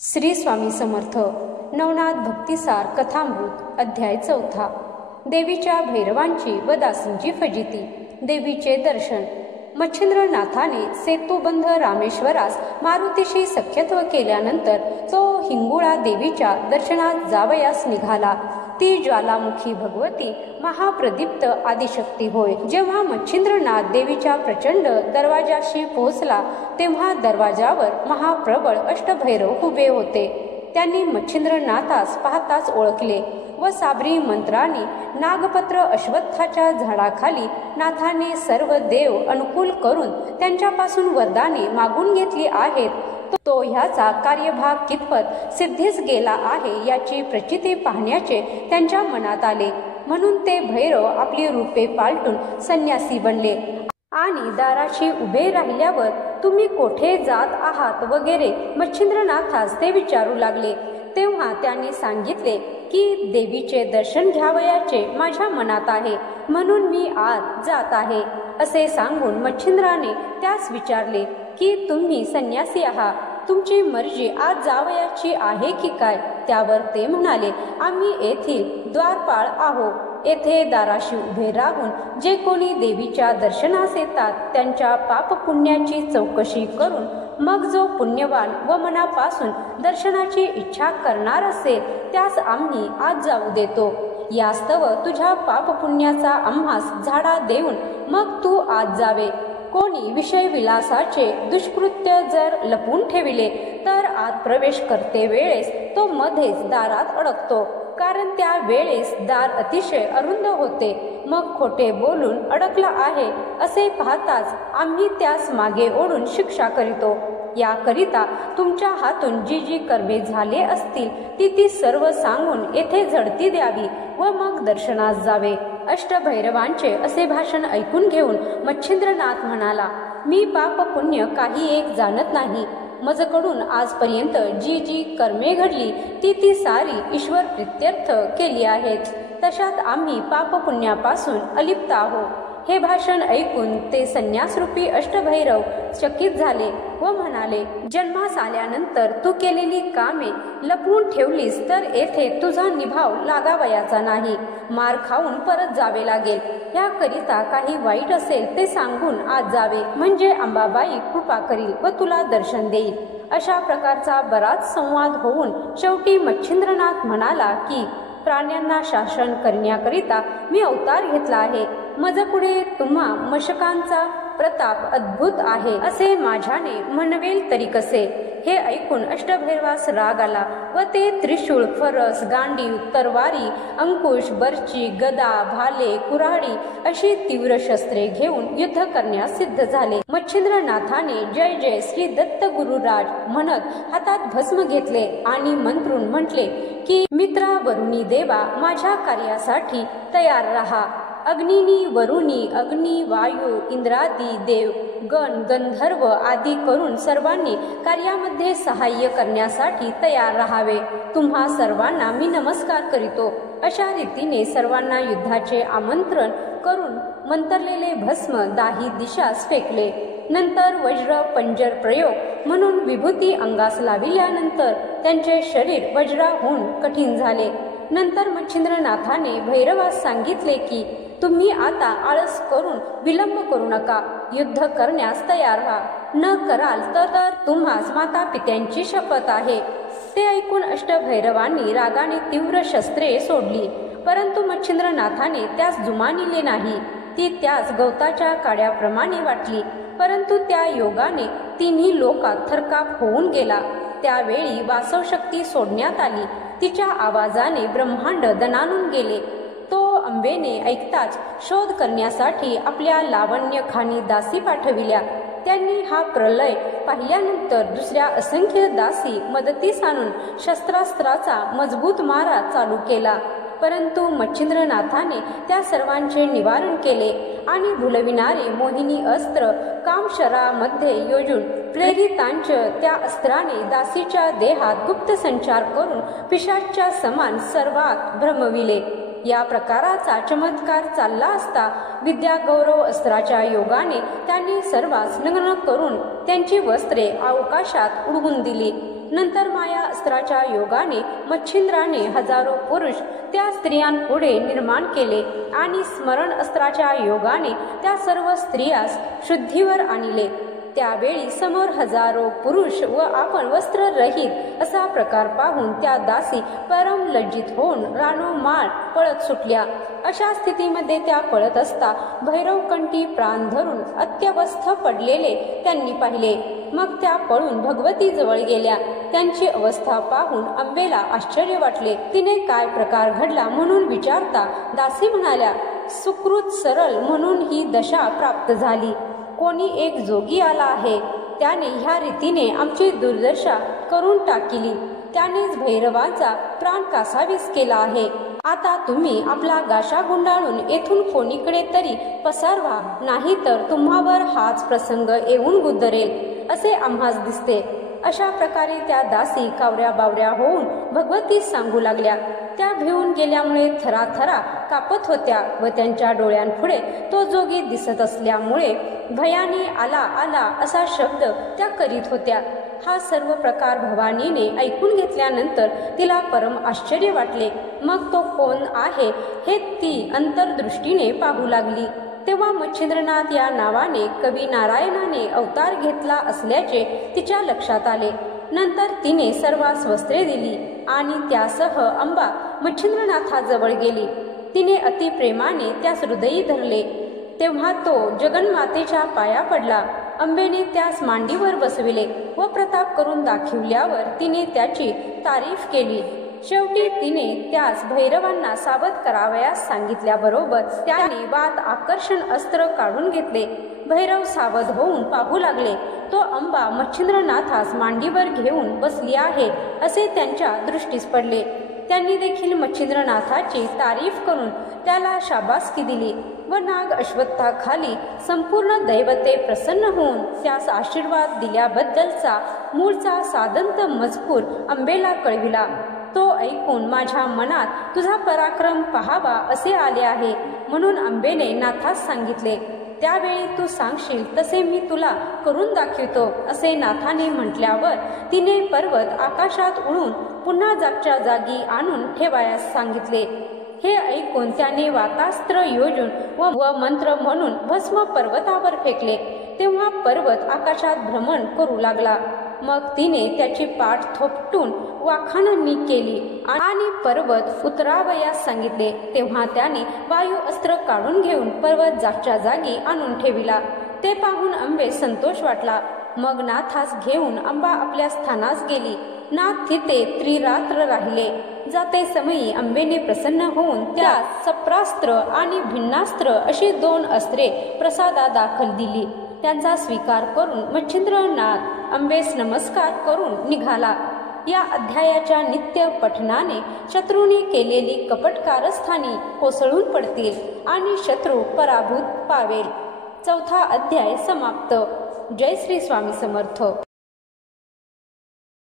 श्री स्वामी समर्थ नवनाथ भक्तिसार कथामृत अध्याय 4. देवीच्या भैरवांची व दासींची फजिती. देवीचे दर्शन. मच्छिंद्रनाथाने सेतुबंध रामेश्वरास मारुतीशी सख्यत्व केल्यानंतर तो हिंगुळा देवीच्या दर्शनात जावयास निघाला. ती ज्वालामुखी भगवती महाप्रदीप्त आदिशक्ती होय. जेव्हा मच्छिंद्रनाथ देवीच्या प्रचंड दरवाजाशी पोहोचला तेव्हा दरवाजावर महाप्रबळ अष्टभैरव उभे होते. त्यांनी मच्छिंद्रनाथास पाहताच ओळखले व साबरी मंत्राने नागपत्र अश्वत्थाच्या झाडाखाली नाथाने सर्व देव अनुकूल करून त्यांच्यापासून वरदाने मागून घेतली आहेत. तो ह्याचा कार्यभाग कितपत सिद्धीस गेला आहे याची प्रचिती पाहण्याचे त्यांच्या मनात आले. म्हणून ते भैरव आपली रूपे पालटून संन्यासी बनले आणि दाराशी उभे राहिल्यावर तुम्ही कोठे जात आहात वगैरे मच्छिंद्रनाथास ते विचारू लागले. तेव्हा त्यांनी सांगितले की देवीचे दर्शन घ्यावयाचे माझ्या मनात आहे, म्हणून मी आज जात आहे. असे सांगून मच्छिंद्राने त्यास विचारले की तुम्ही संन्यासी आहात, तुमची मर्जी आज जावयाची आहे की काय? त्यावर ते म्हणाले, आम्ही येथील द्वारपाळ आहो. येथे दाराशी उभे राहून जे कोणी देवीच्या दर्शनास येतात त्यांच्या पापपुण्याची चौकशी करून मग जो पुण्यवान व मनापासून दर्शनाची इच्छा करणार असेल त्यास आम्ही आज जाऊ देतो. यास्तव तुझ्या पापपुण्याचा आम्हास झाडा देऊन मग तू आज जावे. कोणी विषय विलासाचे दुष्कृत्य जर लपून ठेविले तर आत प्रवेश करते वेळेस तो मध्येच दारात अडकतो, कारण त्या वेळेस दार अतिशय अरुंद होते. मग खोटे बोलून अडकला आहे असे पाहताच आम्ही त्यास मागे ओढून शिक्षा करीतो. याकरिता तुमच्या हातून जी जी कर्मे झाले असतील ती सर्व सांगून येथे झडती द्यावी व मग दर्शनास जावे. अष्टभैरवांचे असे भाषण ऐकून घेऊन मच्छिंद्रनाथ म्हणाला, मी पाप पुण्य काही एक जाणत नाही. मजकडून आजपर्यंत जी जी कर्मे घडली ती सारी ईश्वर प्रित्यर्थ केली आहेत. तशात आम्ही पापपुण्यापासून अलिप्त आहोत. हे भाषण ऐकून ते संन्यासरूपी अष्टभैरव चकित झाले व म्हणाले, जन्मास आल्यानंतर तू केलेली कामे लपवून ठेवलीस तर येथे तुझा निभाव लागावयाचा नाही. मार खाऊन परत जावे लागेल. याकरिता काही वाईट असेल ते सांगून आज जावे, म्हणजे अंबाबाई कृपा करील व तुला दर्शन देईल. अशा प्रकारचा बराच संवाद होऊन शेवटी मच्छिंद्रनाथ म्हणाला की प्राण्यांना शासन करण्याकरिता मी अवतार घेतला आहे. मजपुढे तुम्हा मशकांचा प्रताप अद्भुत आहे असे माझ्याने म्हणवेल तरी कसे? हे ऐकून अष्टभैरवास राग आला व ते त्रिशूळ, फरस, गांडीव, तरवारी, अंकुश, बर्ची, गदा, भाले, कुऱ्हाडी अशी तीव्र शस्त्रे घेऊन युद्ध करण्यास सिद्ध झाले. मच्छिंद्रनाथाने जय जय श्री दत्त गुरुराज म्हणत हातात भस्म घेतले आणि मंत्रून म्हटले की मित्रा वरुणी देवा, माझ्या कार्यासाठी तयार रहा. अग्निनी वरुणी, अग्नी, वायू, इंद्रादी देव, गण, गंधर्व आदी करून सर्वांनी कार्यामध्ये सहाय्य करण्यासाठी तयार राहावे. तुम्हा सर्वांना मी नमस्कार करीतो. अशा रीतीने सर्वांना युद्धाचे आमंत्रण करून मंतरलेले भस्म दाही दिशास फेकले. नंतर वज्र पंजर प्रयोग म्हणून विभूती अंगास लाविल्यानंतर त्यांचे शरीर वज्राहून कठीण झाले. नंतर मच्छिंद्रनाथाने भैरवास सांगितले की तुम्ही आता आळस करून विलंब करू नका. युद्ध करण्यास तयार व्हा. न कराल तर तुम्हास माता पित्यांची शपथ आहे. ते ऐकून अष्टभैरवांनी रागाने तीव्र शस्त्रे सोडली, परंतु मच्छिंद्रनाथाने त्यास जुमानिले नाही. ती त्यास गवताच्या काड्याप्रमाणे वाटली, परंतु त्या योगाने तिन्ही लोकात थरकाप होऊन गेला. त्यावेळी वासवशक्ती सोडण्यात आली. तिच्या आवाजाने ब्रह्मांड दणाणून गेले. तो अंबेने ऐकताच शोध करण्यासाठी आपल्या लावण्यखानी दासी पाठविल्या. त्यांनी हा प्रलय पाहिल्यानंतर दुसऱ्या असंख्य दासी मदतीस आणून शस्त्रास्त्राचा मजबूत मारा चालू केला. परंतु मच्छिंद्रनाथाने त्या सर्वांचे निवारण केले आणि भुलविणारे मोहिनी अस्त्र कामशरामध्ये योजून प्रेरितांच त्या अस्त्राने दासीच्या देहात गुप्त संचार करून पिशाच्या समान सर्वात भ्रमविले. या प्रकाराचा चमत्कार चालला असता विद्या गौरव अस्त्राच्या योगाने त्यांनी सर्वांस नग्न करून त्यांची वस्त्रे आकाशात उडवून दिली. नंतर माया अस्त्राच्या योगाने मच्छिंद्राने हजारो पुरुष त्या स्त्रियांपुढे निर्माण केले आणि स्मरण अस्त्राच्या योगाने त्या सर्व स्त्रियास शुद्धीवर आणले। त्यावेळी समोर हजारो पुरुष व आपण वस्त्ररहित असा प्रकार पाहून त्या दासी परम लज्जित होऊन रानोमाळ पळत सुटल्या। अशा स्थितीमध्ये त्या पळत असता भैरवकंठी प्राण धरून अत्यवस्थ पडलेले त्यांनी पाहिले। मग त्या पळून भगवती जवळ गेल्या। त्यांची अवस्था पाहून अंबेला आश्चर्य वाटले। तिने काय प्रकार घडला म्हणून विचारता दासी म्हणाल्या, सुकृत सरल म्हणून ही दशा प्राप्त झाली। कोणी एक जोगी आला आहे, त्याने ह्या रीतीने आमची दुर्दशा करून टाकली। त्यानेच भैरवांचा प्राण कासावीस केला आहे। आता तुम्ही आपला गाशा गुंडाळून येथून कोणीकडे तरी पसारवा, नाही तर तुम्हावर हाच प्रसंग येऊन गुदरेल असे आम्हास दिसते। अशा प्रकारे त्या दासी कावऱ्या बावऱ्या होऊन भगवतीस सांगू लागल्या। त्या भिवून गेल्यामुळे थराथरा कापत होत्या व त्यांच्या डोळ्यांपुढे तो जोगी दिसत असल्यामुळे भयाने आला आला असा शब्द त्या करीत होत्या। हा सर्व प्रकार भवानीने ऐकून घेतल्यानंतर तिला परम आश्चर्य वाटले। मग तो कोण आहे हे ती अंतर्दृष्टीने पाहू लागली। तेव्हा मच्छिंद्रनाथ या नावाने कवी नारायणाने अवतार घेतला असल्याचे तिच्या लक्षात आले। नंतर तिने सर्वांस वस्त्रे दिली आणि त्यासह अंबा मच्छिंद्रनाथाजवळ गेली। तिने अतिप्रेमाने त्यास हृदयी धरले। तेव्हा तो जगन्मातेच्या पाया पडला। अंबेने त्यास मांडीवर बसविले व प्रताप करून दाखविल्यावर तिने त्याची तारीफ केली। शेवटी तिने त्यास भैरवांना सावध करावयास सांगितल्याबरोबर त्याने वात आकर्षण अस्त्र काढून घेतले। भैरव सावध होऊन पाहू लागले। तो अंबा मच्छिंद्रनाथास मांडीवर घेऊन बसली आहे असे त्यांच्या दृष्टीस पडले। त्यांनी देखील मच्छिंद्रनाथाची तारीफ करून त्याला शाबासकी दिली व नाग अश्वत्थाखाली संपूर्ण दैवते प्रसन्न होऊन त्यास आशीर्वाद दिल्याबद्दलचा मूळचा सादंत मजकूर अंबेला कळविला। तो ऐकून माझ्या मनात तुझा पराक्रम पाहावा असे आले आहे, म्हणून अंबेने नाथास सांगितले। त्यावेळी तू सांगशील तसे मी तुला करून दाखवितो असे नाथाने म्हटल्यावर तिने पर्वत आकाशात उडून पुन्हा जागच्या जागी आणून ठेवायास सांगितले। हे ऐकून त्याने वातास्त्र योजून व मंत्र म्हणून भस्म पर्वतावर फेकले। तेव्हा पर्वत आकाशात भ्रमण करू लागला। मग तिने त्याची पाठ थोपटून वाखाणणी केली आणि पर्वत उतरावयास सांगितले। तेव्हा त्याने वायू अस्त्र काढून घेऊन पर्वत जागच्या जागी आणून ठेविला। ते पाहून अंबे संतोष वाटला। मग नाथास घेऊन अंबा आपल्या स्थानास गेली। नाथ तिथे त्रिरात्र राहिले। जाते समयी अंबेने प्रसन्न होऊन त्यास सप्रास्त्र आणि भिन्नास्त्र अशी 2 अस्त्रे प्रसादादाखल दिली। त्यांचा स्वीकार करून मच्छिंद्रनाथ अंबेस नमस्कार करून निघाला। या अध्यायाच्या नित्य पठनाने शत्रूने केलेली कपट कारस्थानी कोसळून पडतील आणि शत्रू पराभूत पावेल। 4था अध्याय समाप्त। जय श्री स्वामी समर्थ।